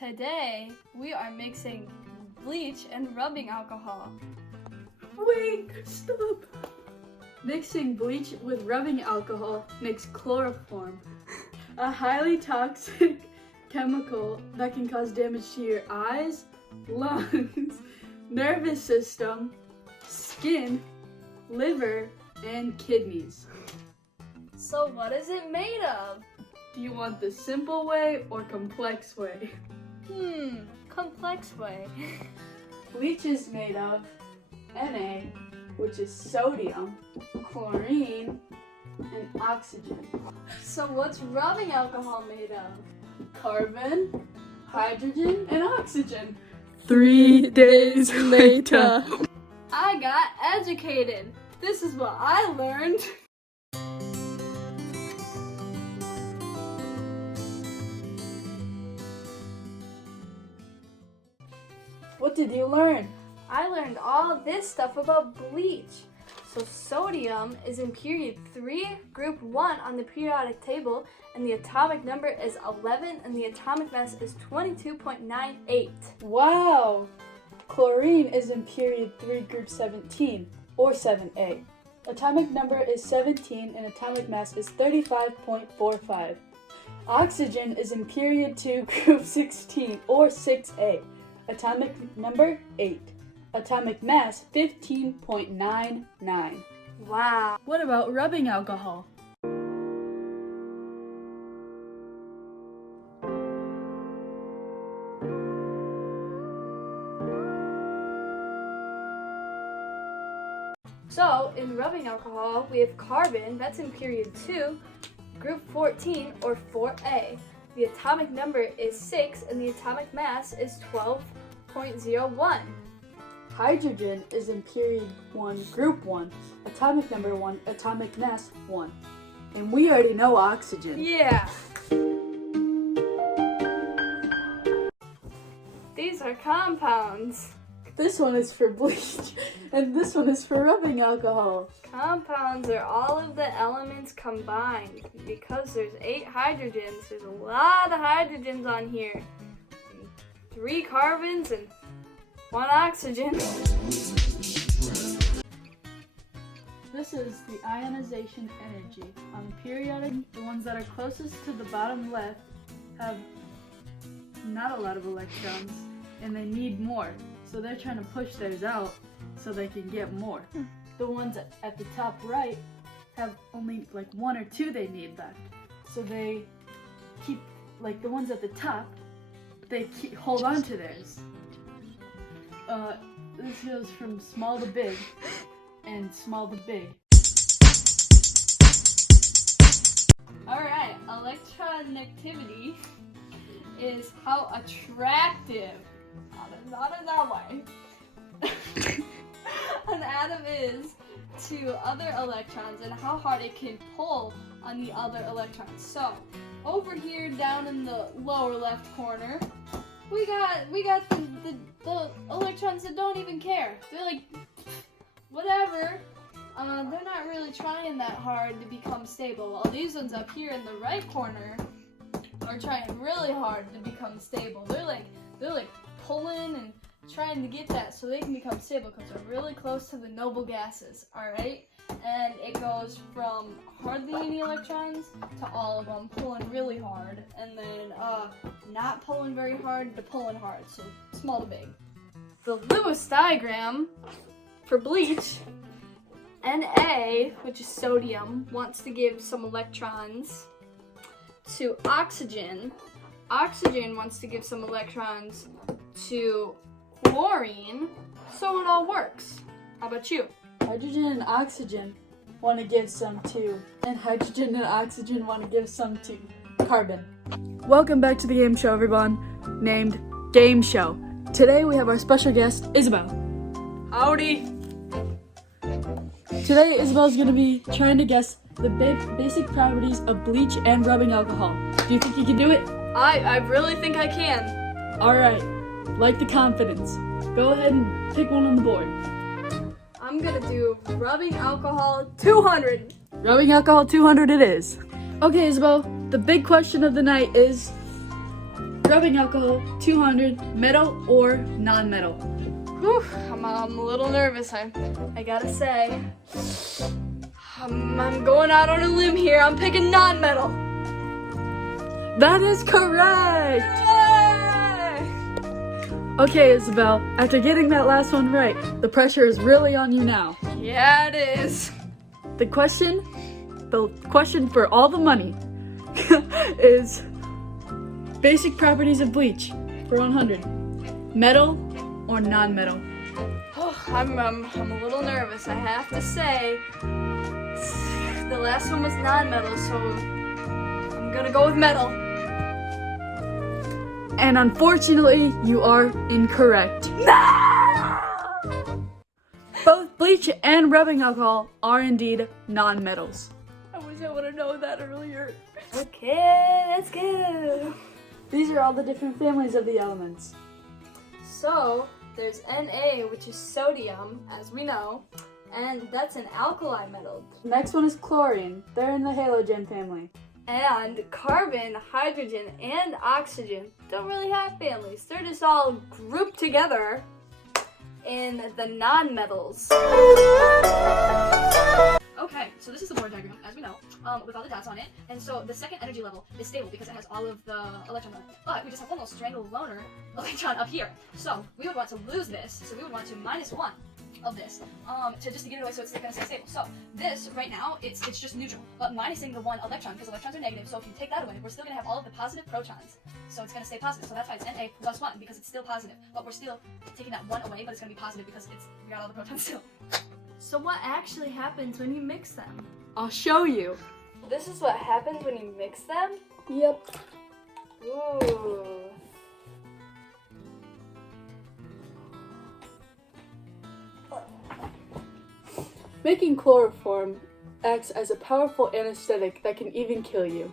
Today, we are mixing bleach and rubbing alcohol. Wait, stop! Mixing bleach with rubbing alcohol makes chloroform, a highly toxic chemical that can cause damage to your eyes, lungs, nervous system, skin, liver, and kidneys. So what is it made of? Do you want the simple way or complex way? Complex way. Bleach is made of Na, which is sodium, chlorine, and oxygen. So what's rubbing alcohol made of? Carbon, hydrogen, and oxygen. 3 days later. I got educated. This is what I learned. What did you learn? I learned all of this stuff about bleach. So sodium is in period 3, group 1 on the periodic table, and the atomic number is 11, and the atomic mass is 22.98. Wow! Chlorine is in period 3, group 17, or 7A. Atomic number is 17 and atomic mass is 35.45. Oxygen is in period 2, group 16, or 6A. Atomic number 8. Atomic mass 15.99. Wow. What about rubbing alcohol? So, in rubbing alcohol, we have carbon, that's in period 2, group 14, or 4A. The atomic number is 6, and the atomic mass is 12.01. Hydrogen is in period 1, group 1, atomic number 1, atomic mass 1. And we already know oxygen. Yeah. These are compounds. This one is for bleach, and this one is for rubbing alcohol. Compounds are all of the elements combined. Because there's 8 hydrogens, there's a lot of hydrogens on here. 3 carbons and 1 oxygen. This is the ionization energy. On the periodic, the ones that are closest to the bottom left have not a lot of electrons, and they need more. So they're trying to push theirs out so they can get more. The ones at the top right have only like 1 or 2 they need left. So they keep, like the ones at the top, hold on to theirs. This goes from small to big and small to big. Alright, electronegativity is how attractive, not in that way, an atom is to other electrons and how hard it can pull on the other electrons. So, over here down in the lower left corner, we got the electrons that don't even care. They're like, whatever. They're not really trying that hard to become stable. While these ones up here in the right corner are trying really hard to become stable. They're like pulling and trying to get that so they can become stable because they're really close to the noble gases. All right, and it goes from hardly any electrons to all of them pulling really hard, and then not pulling very hard to pulling hard. So small to big. The Lewis diagram for bleach. Na, which is sodium, wants to give some electrons to oxygen. Oxygen wants to give some electrons to chlorine, so it all works. How about you? Hydrogen and oxygen want to give some to, and hydrogen and oxygen want to give some to carbon. Welcome back to the game show, everyone, named Game Show. Today we have our special guest, Isabel. Howdy. Today, Isabel's going to be trying to guess the basic properties of bleach and rubbing alcohol. Do you think you can do it? I really think I can. Alright, like the confidence. Go ahead and pick one on the board. I'm gonna do rubbing alcohol 200. Rubbing alcohol 200 it is. Okay, Isabel, the big question of the night is, rubbing alcohol, 200, metal or non-metal. Whew, I'm a little nervous. I gotta say, I'm going out on a limb here. I'm picking non-metal. That is correct! Okay, Isabel, after getting that last one right, the pressure is really on you now. Yeah, it is. The question for all the money is basic properties of bleach for 100. Metal or non-metal? Oh, I'm a little nervous. I have to say, the last one was non-metal, so I'm gonna go with metal. And unfortunately, you are incorrect. Both bleach and rubbing alcohol are indeed non-metals. I wish I would have known that earlier. Okay, let's go. These are all the different families of the elements. So, there's Na, which is sodium, as we know, and that's an alkali metal. Next one is chlorine. They're in the halogen family. And carbon, hydrogen, and oxygen don't really have families. They're just all grouped together in the non-metals. Okay, so this is the Bohr diagram, as we know, with all the dots on it. And so the second energy level is stable because it has all of the electrons on it. But we just have one little strangled loner electron up here. So we would want to lose this, so we would want to -1 of this to get it away so it's going to stay stable. So this, right now, it's just neutral. But minusing the 1 electron, because electrons are negative, so if you take that away, we're still going to have all of the positive protons. So it's going to stay positive. So that's why it's Na plus 1, because it's still positive. But we're still taking that 1 away, but it's going to be positive because we got all the protons still. So what actually happens when you mix them? I'll show you. This is what happens when you mix them? Yep. Ooh. Making chloroform acts as a powerful anesthetic that can even kill you.